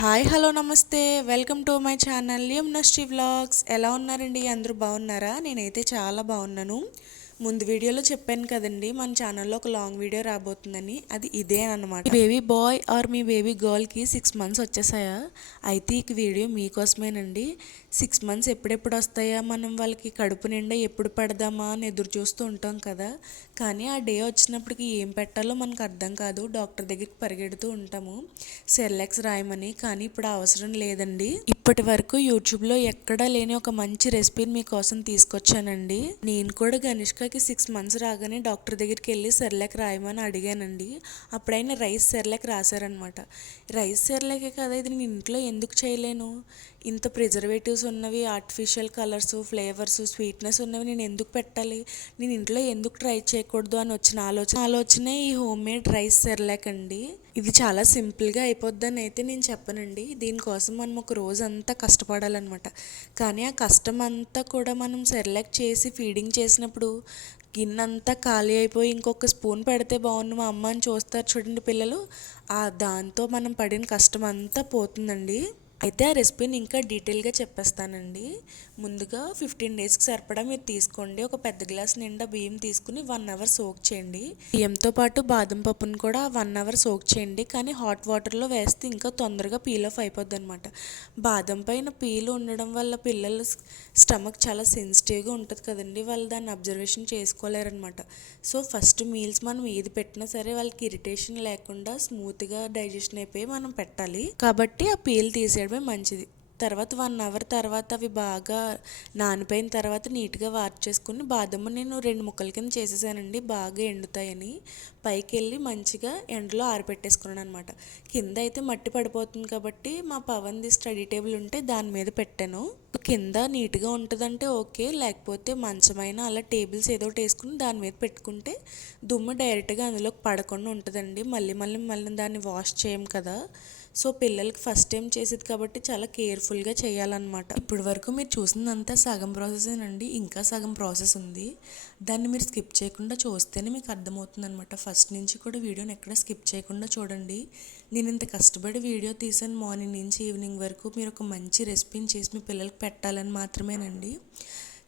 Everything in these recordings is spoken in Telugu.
హాయ్ హలో నమస్తే. Welcome to my channel Yamunasri vlogs. ఎలా ఉన్నారండి? అందరూ బాగున్నారా? నేనైతే చాలా బాగున్నాను. ముందు వీడియోలో చెప్పాను కదండి మన ఛానల్లో ఒక లాంగ్ వీడియో రాబోతుందని. అది ఇదే అనమాట బేబీ బాయ్ ఆర్ మీ బేబీ గర్ల్కి సిక్స్ మంత్స్ వచ్చేసాయా? అయితే ఈ వీడియో మీకోసమేనండి. సిక్స్ మంత్స్ ఎప్పుడెప్పుడు వస్తాయా? మనం వాళ్ళకి కడుపు నిండా ఎప్పుడు పడదామా అని ఎదురు చూస్తూ ఉంటాం కదా. కానీ ఆ డే వచ్చినప్పటికి ఏం పెట్టాలో మనకు అర్థం కాదు. డాక్టర్ దగ్గరికి పరిగెడుతూ ఉంటాము. సెర్లాక్స్ రాయమని కానీ ఇప్పుడు అవసరం లేదండి. ఇప్పటి వరకు యూట్యూబ్లో ఎక్కడా లేని ఒక మంచి రెసిపీని మీకోసం తీసుకొచ్చానండి. నేను కూడా పిల్లకి సిక్స్ మంత్స్ రాగానే డాక్టర్ దగ్గరికి వెళ్ళి సెర్లాక్ రాయమని అడిగానండి. అప్పుడైనా రైస్ సెర్లాక్ రాశారనమాట. రైస్ సెర్లాకే కదా ఇది నేను ఇంట్లో ఎందుకు చేయలేను? ఇంత ప్రిజర్వేటివ్స్ ఉన్నవి ఆర్టిఫిషియల్ కలర్స్ ఫ్లేవర్స్ స్వీట్నెస్ ఉన్నవి నేను ఎందుకు పెట్టాలి? నేను ఇంట్లో ఎందుకు ట్రై చేయకూడదు అని వచ్చిన ఆలోచన ఆలోచనే ఈ హోమ్ మేడ్ రైస్ సెర్లాక్ అండి. ఇది చాలా సింపుల్గా అయిపోద్దని అయితే నేను చెప్పనండి. దీనికోసం మనం ఒక రోజు అంతా కష్టపడాలన్నమాట. కానీ ఆ కష్టం అంతా కూడా మనం సెలెక్ట్ చేసి ఫీడింగ్ చేసినప్పుడు గిన్నంతా ఖాళీ అయిపోయి ఇంకొక స్పూన్ పెడితే బాగుండు మా అమ్మ అని చూస్తారు చూడండి పిల్లలు. ఆ దాంతో మనం పడిన కష్టం అంతా పోతుందండి. అయితే ఆ రెసిపీని ఇంకా డీటెయిల్గా చెప్పేస్తానండి. ముందుగా ఫిఫ్టీన్ డేస్కి సరిపడా మీరు తీసుకోండి. ఒక పెద్ద గ్లాస్ నిండా బియ్యం తీసుకుని వన్ అవర్ సోక్ చేయండి. బియ్యంతో పాటు బాదం పప్పును కూడా వన్ అవర్ సోక్ చేయండి. కానీ హాట్ వాటర్లో వేస్తే ఇంకా తొందరగా పీల్ ఆఫ్ అయిపోద్ది అనమాట బాదం పైన పీలు ఉండడం వల్ల పిల్లల స్టమక్ చాలా సెన్సిటివ్గా ఉంటుంది కదండి. వాళ్ళు దాన్ని అబ్జర్వేషన్ చేసుకోలేరనమాట సో ఫస్ట్ మీల్స్ మనం ఏది పెట్టినా సరే వాళ్ళకి ఇరిటేషన్ లేకుండా స్మూత్గా డైజెషన్ అయిపోయి మనం పెట్టాలి. కాబట్టి ఆ పీల్ తీసేయడం తీసేయడమే మంచిది. తర్వాత వన్ అవర్ తర్వాత అవి బాగా నానిపోయిన తర్వాత నీట్గా వార్ చేసుకుని బాదం నేను రెండు ముక్కల కింద చేసేసానండి. బాగా ఎండుతాయని. పైకి వెళ్ళి మంచిగా ఎండలో ఆరిపెట్టేసుకున్నాను అనమాట కింద అయితే మట్టి పడిపోతుంది కాబట్టి మా పవన్ది స్టడీ టేబుల్ ఉంటే దాని మీద పెట్టాను. కింద నీట్గా ఉంటుందంటే ఓకే. లేకపోతే మంచమైన అలా టేబుల్స్ ఏదో ఒకటి వేసుకుని దాని మీద పెట్టుకుంటే దుమ్ము డైరెక్ట్గా అందులోకి పడకుండా ఉంటుందండి. మళ్ళీ మళ్ళీ మళ్ళీ దాన్ని వాష్ చేయం కదా. సో పిల్లలకి ఫస్ట్ టైం చేసేది కాబట్టి చాలా కేర్ఫుల్గా చేయాలన్నమాట. ఇప్పటి వరకు మీరు చూసిందంతా సగం ప్రాసెస్ అండి ఇంకా సగం ప్రాసెస్ ఉంది. దాన్ని మీరు స్కిప్ చేయకుండా చూస్తేనే మీకు అర్థమవుతుంది అనమాట ఫస్ట్ నుంచి కూడా వీడియోని ఎక్కడ స్కిప్ చేయకుండా చూడండి. నేను ఇంత కష్టపడి వీడియో తీసాను మార్నింగ్ నుంచి ఈవినింగ్ వరకు. మీరు ఒక మంచి రెసిపీని చేసి మీ పిల్లలకి పెట్టాలని మాత్రమేనండి.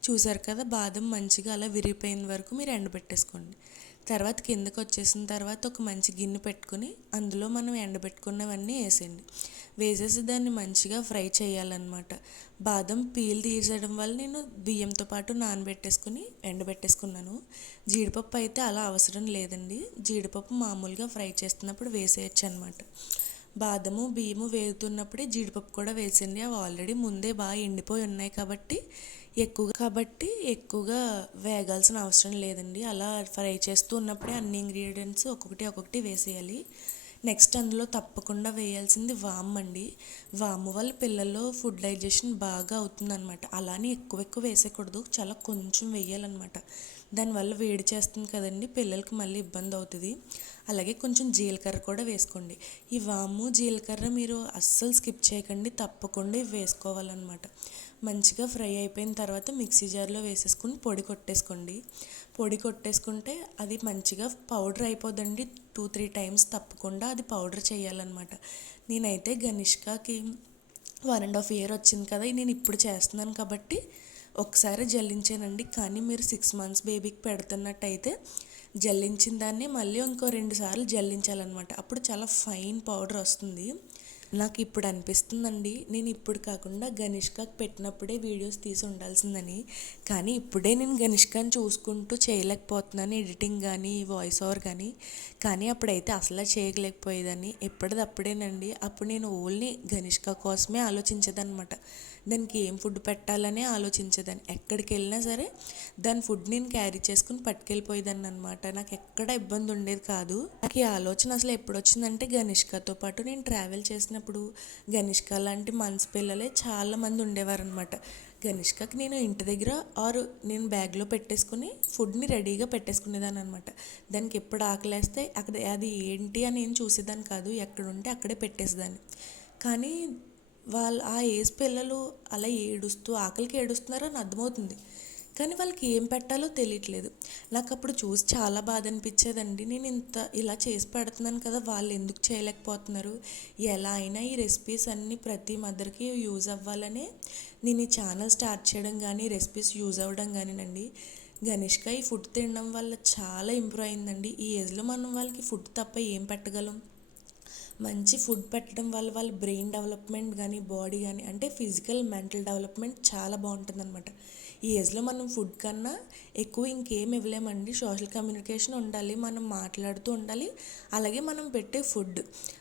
చూసారు కదా బాదం మంచిగా అలా విరిగిపోయిన వరకు మీరు ఎండబెట్టేసుకోండి. తర్వాత కిందకు వచ్చేసిన తర్వాత ఒక మంచి గిన్నె పెట్టుకుని అందులో మనం ఎండబెట్టుకున్నవన్నీ వేసేయండి. వేసేసి దాన్ని మంచిగా ఫ్రై చేయాలన్నమాట. బాదం పీల్ తీసేయడం వల్ల నేను బియ్యంతో పాటు నానబెట్టేసుకుని ఎండబెట్టేసుకున్నాను. జీడిపప్పు అయితే అలా అవసరం లేదండి. జీడిపప్పు మామూలుగా ఫ్రై చేస్తున్నప్పుడు వేసేయచ్చు అనమాట బాదము బియ్యము వేగుతున్నప్పుడే జీడిపప్పు కూడా వేసింది అవి ఆల్రెడీ ముందే బాగా ఎండిపోయి ఉన్నాయి కాబట్టి ఎక్కువగా కాబట్టి ఎక్కువగా వేగాల్సిన అవసరం లేదండి. అలా ఫ్రై చేస్తూ ఉన్నప్పుడే అన్ని ఇంగ్రీడియంట్స్ ఒక్కొక్కటి ఒక్కొక్కటి వేసేయాలి. నెక్స్ట్ అందులో తప్పకుండా వేయాల్సింది వామ్ అండి. వాము వల్ల పిల్లల్లో ఫుడ్ డైజెషన్ బాగా అవుతుందన్నమాట. అలానే ఎక్కువ ఎక్కువ వేసేయకూడదు. చాలా కొంచెం వేయాలన్నమాట. దానివల్ల వేడి చేస్తుంది కదండి. పిల్లలకి మళ్ళీ ఇబ్బంది అవుతుంది. అలాగే కొంచెం జీలకర్ర కూడా వేసుకోండి. ఈ వాము జీలకర్ర మీరు అస్సలు స్కిప్ చేయకండి. తప్పకుండా వేసుకోవాలన్నమాట. మంచిగా ఫ్రై అయిపోయిన తర్వాత మిక్సీ జార్లో వేసేసుకుని పొడి కొట్టేసుకోండి. పొడి కొట్టేసుకుంటే అది మంచిగా పౌడర్ అయిపోదండి. టూ త్రీ టైమ్స్ తప్పకుండా అది పౌడర్ చేయాలన్నమాట. నేనైతే గనిష్కాకి వన్ అండ్ హాఫ్ ఇయర్ వచ్చింది కదా నేను ఇప్పుడు చేస్తున్నాను కాబట్టి ఒకసారి జల్లించానండి. కానీ మీరు సిక్స్ మంత్స్ బేబీకి పెడుతున్నట్టయితే జల్లించిన దాన్ని మళ్ళీ ఇంకో రెండు సార్లు జల్లించాలన్నమాట. అప్పుడు చాలా ఫైన్ పౌడర్ వస్తుంది. నాకు ఇప్పుడు అనిపిస్తుందండి. నేను ఇప్పుడు కాకుండా గనిష్కాకి పెట్టినప్పుడే వీడియోస్ తీసి ఉండాల్సిందని. కానీ ఇప్పుడే నేను గనిష్కాని చూసుకుంటూ చేయలేకపోతున్నాను. ఎడిటింగ్ కానీ వాయిస్ ఓవర్ కానీ కానీ అప్పుడైతే అసలు చేయలేకపోయేదని ఎప్పటిదప్పుడేనండి. అప్పుడు నేను ఓన్లీ గనిష్క కోసమే ఆలోచించేదనమాట దానికి ఏం ఫుడ్ పెట్టాలనే ఆలోచించేదాన్ని. ఎక్కడికి వెళ్ళినా సరే దాని ఫుడ్ నేను క్యారీ చేసుకుని పట్టుకెళ్ళిపోయేదాన్ని అనమాట నాకు ఎక్కడ ఇబ్బంది ఉండేది కాదు. నాకు ఈ ఆలోచన అసలు ఎప్పుడు వచ్చిందంటే గనిష్కతో పాటు నేను ట్రావెల్ అప్పుడు గనిష్క లాంటి మనసు పిల్లలే చాలామంది ఉండేవారు అనమాట గనిష్కకి నేను ఇంటి దగ్గర ఆరు నేను బ్యాగ్లో పెట్టేసుకుని ఫుడ్ని రెడీగా పెట్టేసుకునేదాన్ని అనమాట దానికి ఎప్పుడు ఆకలేస్తే అక్కడ అది ఏంటి అని ఏం చూసేదాన్ని కాదు ఎక్కడ ఉంటే అక్కడే పెట్టేసేదాన్ని. కానీ వాళ్ళు ఆ ఏజ్ పిల్లలు అలా ఏడుస్తూ ఆకలికి ఏడుస్తున్నారని అర్థమవుతుంది. కానీ వాళ్ళకి ఏం పెట్టాలో తెలియట్లేదు. నాకు అప్పుడు చూసి చాలా బాధ అనిపించేదండి. నేను ఇంత ఇలా చేసి పెడుతున్నాను కదా వాళ్ళు ఎందుకు చేయలేకపోతున్నారు? ఎలా అయినా ఈ రెసిపీస్ అన్నీ ప్రతి మదర్కి యూజ్ అవ్వాలనే నేను ఈ ఛానల్ స్టార్ట్ చేయడం కానీ రెసిపీస్ యూజ్ అవ్వడం కానీనండి గణేష్క ఈ ఫుడ్ తినడం వల్ల చాలా ఇంప్రూవ్ అయిందండి. ఈ ఏజ్లో మనం వాళ్ళకి ఫుడ్ తప్ప ఏం పెట్టగలం? మంచి ఫుడ్ పెట్టడం వల్ల వాళ్ళ బ్రెయిన్ డెవలప్మెంట్ కానీ బాడీ కానీ అంటే ఫిజికల్ మెంటల్ డెవలప్మెంట్ చాలా బాగుంటుందన్నమాట. ఈ ఏజ్లో మనం ఫుడ్ కన్నా ఎక్కువ ఇంకేం ఇవ్వలేమండి. సోషల్ కమ్యూనికేషన్ ఉండాలి మనం మాట్లాడుతూ ఉండాలి. అలాగే మనం పెట్టే ఫుడ్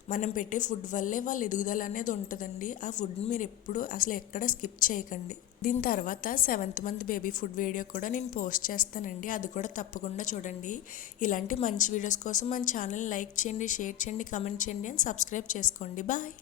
మనం పెట్టే ఫుడ్ వల్లే వాళ్ళ ఎదుగుదల అనేది ఉంటుందండి. ఆ ఫుడ్ని మీరు ఎప్పుడు అసలు ఎక్కడ స్కిప్ చేయకండి. దీని తర్వాత seventh month baby food video కూడా నేను పోస్ట్ చేస్తానండి. అది కూడా తప్పకుండా చూడండి. ఇలాంటి మంచి వీడియోస్ కోసం మన ఛానల్ లైక్ చేయండి షేర్ చేయండి కమెంట్ చేయండి అండ్ సబ్స్క్రైబ్ చేసుకోండి. బాయ్.